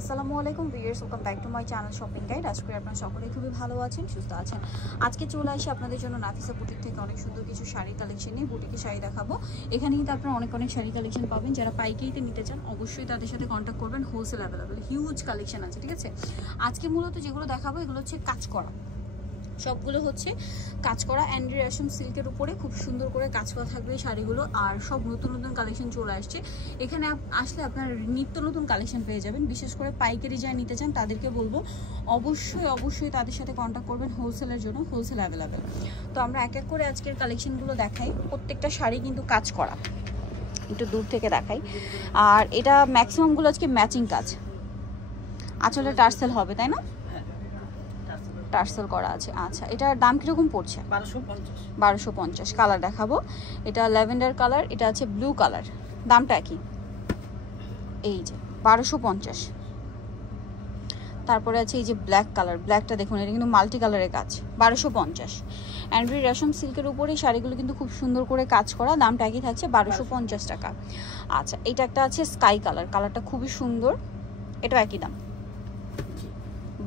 আসসালামু আলাইকুম viewers, welcome back to my channel shopping guide. আজকে আপনারা সকলেই খুবই ভালো আছেন, সুস্থ আছেন। আজকে চলে আসি আপনাদের জন্য নাফিসা বুটিক থেকে অনেক সুন্দর কিছু শাড়ি কালেকশন নিয়ে। বুটিকে শাড়ি দেখাবো। এখানে কিন্তু আপনারা অনেক শাড়ি কালেকশন পাবেন। যারা পাইকারিতে নিতে চান অবশ্যই তাদের সাথে কন্ট্যাক্ট করবেন। হোলসেল অ্যাভেলেবেল, হিউজ কালেকশন আছে, ঠিক আছে। আজকে মূলত যেগুলো দেখাবো এগুলো হচ্ছে কাজ করা, সবগুলো হচ্ছে কাজ করা অ্যান্ডি রেশম সিল্কের উপরে খুব সুন্দর করে কাজ করা থাকবে এই শাড়িগুলো। আর সব নতুন নতুন কালেকশন চলে আসছে। এখানে আসলে আপনার নিত্য নতুন কালেকশন পেয়ে যাবেন। বিশেষ করে পাইকারি যারা নিতে চান তাদেরকে বলবো অবশ্যই তাদের সাথে কন্ট্যাক্ট করবেন হোলসেলের জন্য। Wholesale available. তো আমরা এক এক করে আজকের কালেকশনগুলো দেখাই। প্রত্যেকটা শাড়ি কিন্তু কাজ করা, একটু দূর থেকে দেখাই। আর এটা ম্যাক্সিমামগুলো আজকে ম্যাচিং কাজ, আসলে টার্সেল হবে তাই না? টার্সেল করা আছে। আচ্ছা, এটার দাম কিরকম পড়ছে? 1250। কালার দেখাবো। এটা ল্যাভেন্ডার কালার, এটা আছে ব্লু কালার। দামটা কি? এই যে 1250। তারপরে আছে এই যে ব্ল্যাক কালার, ব্ল্যাকটা দেখুন, এটা কিন্তু মাল্টি কালারের কাজ, 1250। অ্যান্ড্রি রেশম সিল্কের উপরে শাড়িগুলো কিন্তু খুব সুন্দর করে কাজ করা। দামটা একই থাকছে 1250 টাকা। আচ্ছা, এটা একটা আছে স্কাই কালার, কালারটা খুবই সুন্দর, এটাও একই দাম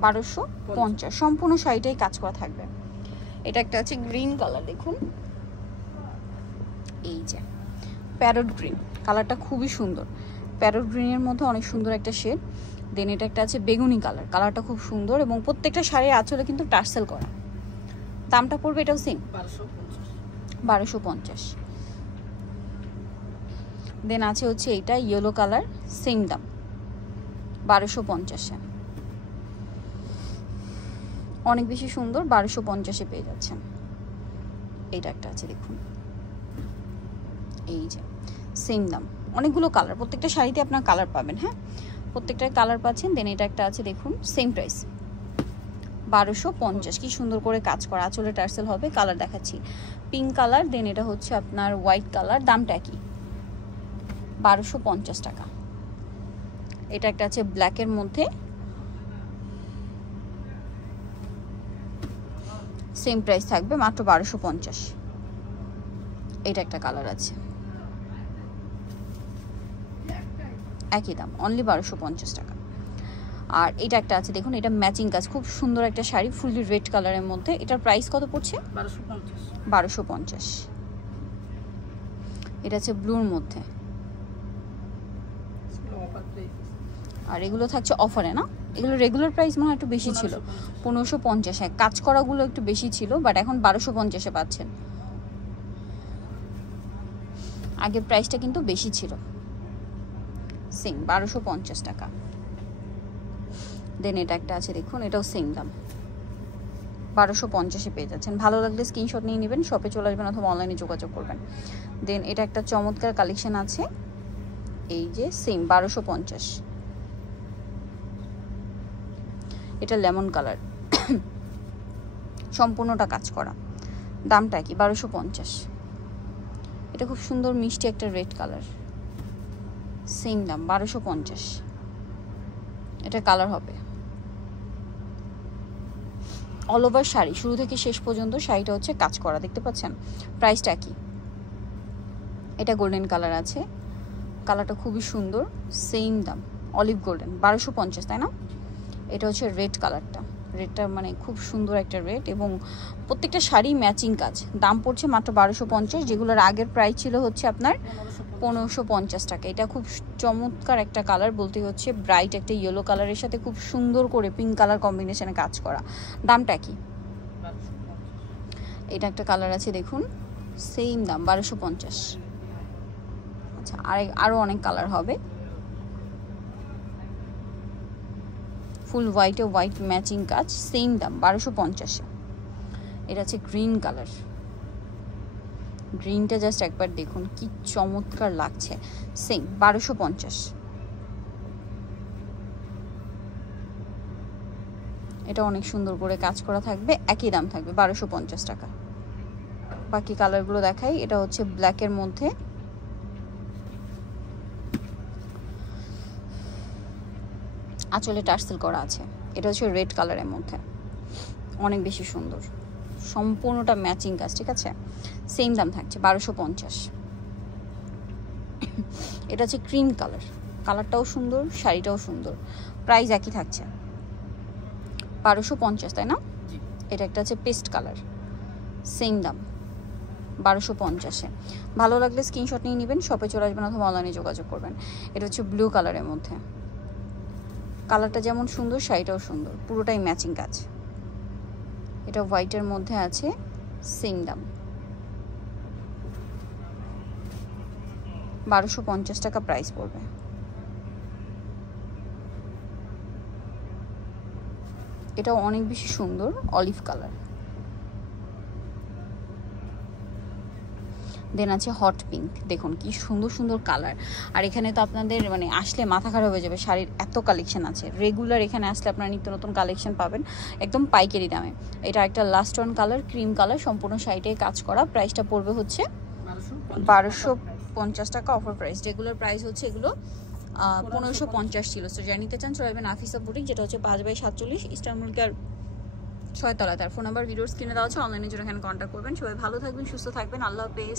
1250। সম্পূর্ণ শাড়িটাই কাজ করা থাকবে। এটা একটা আছে গ্রিন কালার, দেখুন এই যে প্যারট গ্রিন, কালারটা খুবই সুন্দর। প্যারট গ্রিনের মধ্যে অনেক সুন্দর একটা শেড। দেন এটা একটা আছে বেগুনি কালার, কালারটা খুব সুন্দর এবং প্রত্যেকটা শাড়ির আঁচলে কিন্তু টার্সেল করা। দামটা পড়বে এটাও সেম 1250। দেন আছে হচ্ছে এইটা ইয়েলো কালার, সেম দাম 1250। অনেক বেশি সুন্দর, 1250-এ পেয়ে যাচ্ছেন। এইটা একটা আছে দেখুন, এই যে সেম দাম। অনেকগুলো কালার, প্রত্যেকটা শাড়িতে আপনার কালার পাবেন। হ্যাঁ, প্রত্যেকটার কালার পাচ্ছেন। দেন এটা একটা আছে দেখুন, সেম প্রাইস 1250। কি সুন্দর করে কাজ করা, আঁচলে টার্সেল হবে। কালার দেখাচ্ছি, পিঙ্ক কালার। দেন এটা হচ্ছে আপনার হোয়াইট কালার, দামটা কি? 1250 টাকা। এটা একটা আছে ব্ল্যাকের মধ্যে, সেম প্রাইস থাকবে, মাত্র 1250। এটা একটা কালার আছে, একই দাম, অনলি 1250 টাকা। আর এটা একটা আছে দেখুন, এটা ম্যাচিং কাজ, খুব সুন্দর একটা শাড়ি, ফুললি রেড কালারের মধ্যে। এটার প্রাইস কত পড়ছে? 1250। এটা আছে ব্লুর মধ্যে। আর এগুলো থাকছে অফারে না? এগুলো রেগুলার প্রাইস মনে হয় একটু বেশি ছিল, 1550। হ্যাঁ, কাজ করাগুলো একটু বেশি ছিল, বাট এখন 1250-এ পাচ্ছেন। আগের প্রাইসটা কিন্তু বেশি ছিল, সেম 1250 টাকা। দেন এটা একটা আছে দেখুন, এটাও সেম দাম 1250-এ পেয়ে যাচ্ছেন। ভালো লাগলে স্ক্রিনশট নিয়ে নেবেন, শপে চলে আসবেন অথবা অনলাইনে যোগাযোগ করবেন। দেন এটা একটা চমৎকার কালেকশন আছে, এই যে সেম 1250। এটা লেমন কালার, সম্পূর্ণটা কাজ করা। দামটা কি? 1250। এটা খুব সুন্দর মিষ্টি একটা রেড কালার, সেম দাম 1250। এটা কালার হবে অল ওভার শাড়ি, শুরু থেকে শেষ পর্যন্ত শাড়িটা হচ্ছে কাজ করা, দেখতে পাচ্ছেন। প্রাইসটা কি? এটা গোল্ডেন কালার আছে, কালারটা খুবই সুন্দর, সেম দাম অলিভ গোল্ডেন, 1250 তাই না? এটা হচ্ছে রেড কালারটা, রেডটা মানে খুব সুন্দর একটা রেড, এবং প্রত্যেকটা শাড়ি ম্যাচিং কাজ। দাম পড়ছে মাত্র 1250, যেগুলোর আগের প্রাইস ছিল হচ্ছে আপনার 1550 টাকা। এটা খুব চমৎকার একটা কালার, বলতে হচ্ছে ব্রাইট একটা ইয়েলো কালারের সাথে খুব সুন্দর করে পিঙ্ক কালার কম্বিনেশনে কাজ করা। দামটা কি? এটা একটা কালার আছে দেখুন, সেম দাম 1250। আচ্ছা, আরও অনেক কালার হবে। ফুল হোয়াইটে হোয়াইট ম্যাচিং কাজ, সেম দাম 1250। এটা হচ্ছে গ্রিন কালার, গ্রিনটা জাস্ট একবার দেখুন কি চমৎকার লাগছে, সেম 1250। এটা অনেক সুন্দর করে কাজ করা থাকবে, একই দাম থাকবে 1250 টাকা। বাকি কালারগুলো দেখাই। এটা হচ্ছে ব্ল্যাকের মধ্যে, আঁচলে টার্সেল করা আছে। এটা হচ্ছে রেড কালারের মধ্যে, অনেক বেশি সুন্দর, সম্পূর্ণটা ম্যাচিং কাজ, ঠিক আছে। সেম দাম থাকছে 1250। এটা হচ্ছে ক্রিম কালার, কালারটাও সুন্দর, শাড়িটাও সুন্দর। প্রাইস একই থাকছে 1250, তাই না? এটা একটা হচ্ছে পেস্ট কালার, সেম দাম 1250-এ। ভালো লাগলে স্ক্রিনশট নিয়ে নেবেন, শপে চলে আসবেন অথবা অনলাইনে যোগাযোগ করবেন। এটা হচ্ছে ব্লু কালারের মধ্যে, কালারটা যেমন সুন্দর শাড়িটাও সুন্দর, পুরোটাই ম্যাচিং কাজ। এটা হোয়াইটের মধ্যে আছে, সেম দাম 1250 টাকা প্রাইস পড়বে। এটাও অনেক বেশি সুন্দর, অলিভ কালার। দেন আছে হট পিঙ্ক, দেখুন কি সুন্দর সুন্দর কালার। আর এখানে তো আপনাদের মানে আসলে মাথা খারাপ হয়ে যাবে, শাড়ির এত কালেকশন আছে। রেগুলার এখানে আসলে আপনারা নিত্য নতুন কালেকশন পাবেন একদম পাইকারি দামে। এটা একটা last one colour, cream colour, সম্পূর্ণ শাড়িটাই কাজ করা। প্রাইসটা পড়বে হচ্ছে 1250 টাকা অফার প্রাইস। রেগুলার প্রাইস হচ্ছে এগুলো 1550 ছিল। সো যারা নিতে চান চলে আসবেন নাফিসা বুটিক, যেটা হচ্ছে 5/47 ইস্টার্ন মল্লিকার 6 তলা। তার ফোন নাম্বার ভিডিওর স্ক্রিনে দেওয়া আছে, অনলাইনে জন্য এখানে কন্ট্যাক্ট করবেন। সবাই ভালো থাকবেন, সুস্থ থাকবেন, আল্লাহ হাফেজ।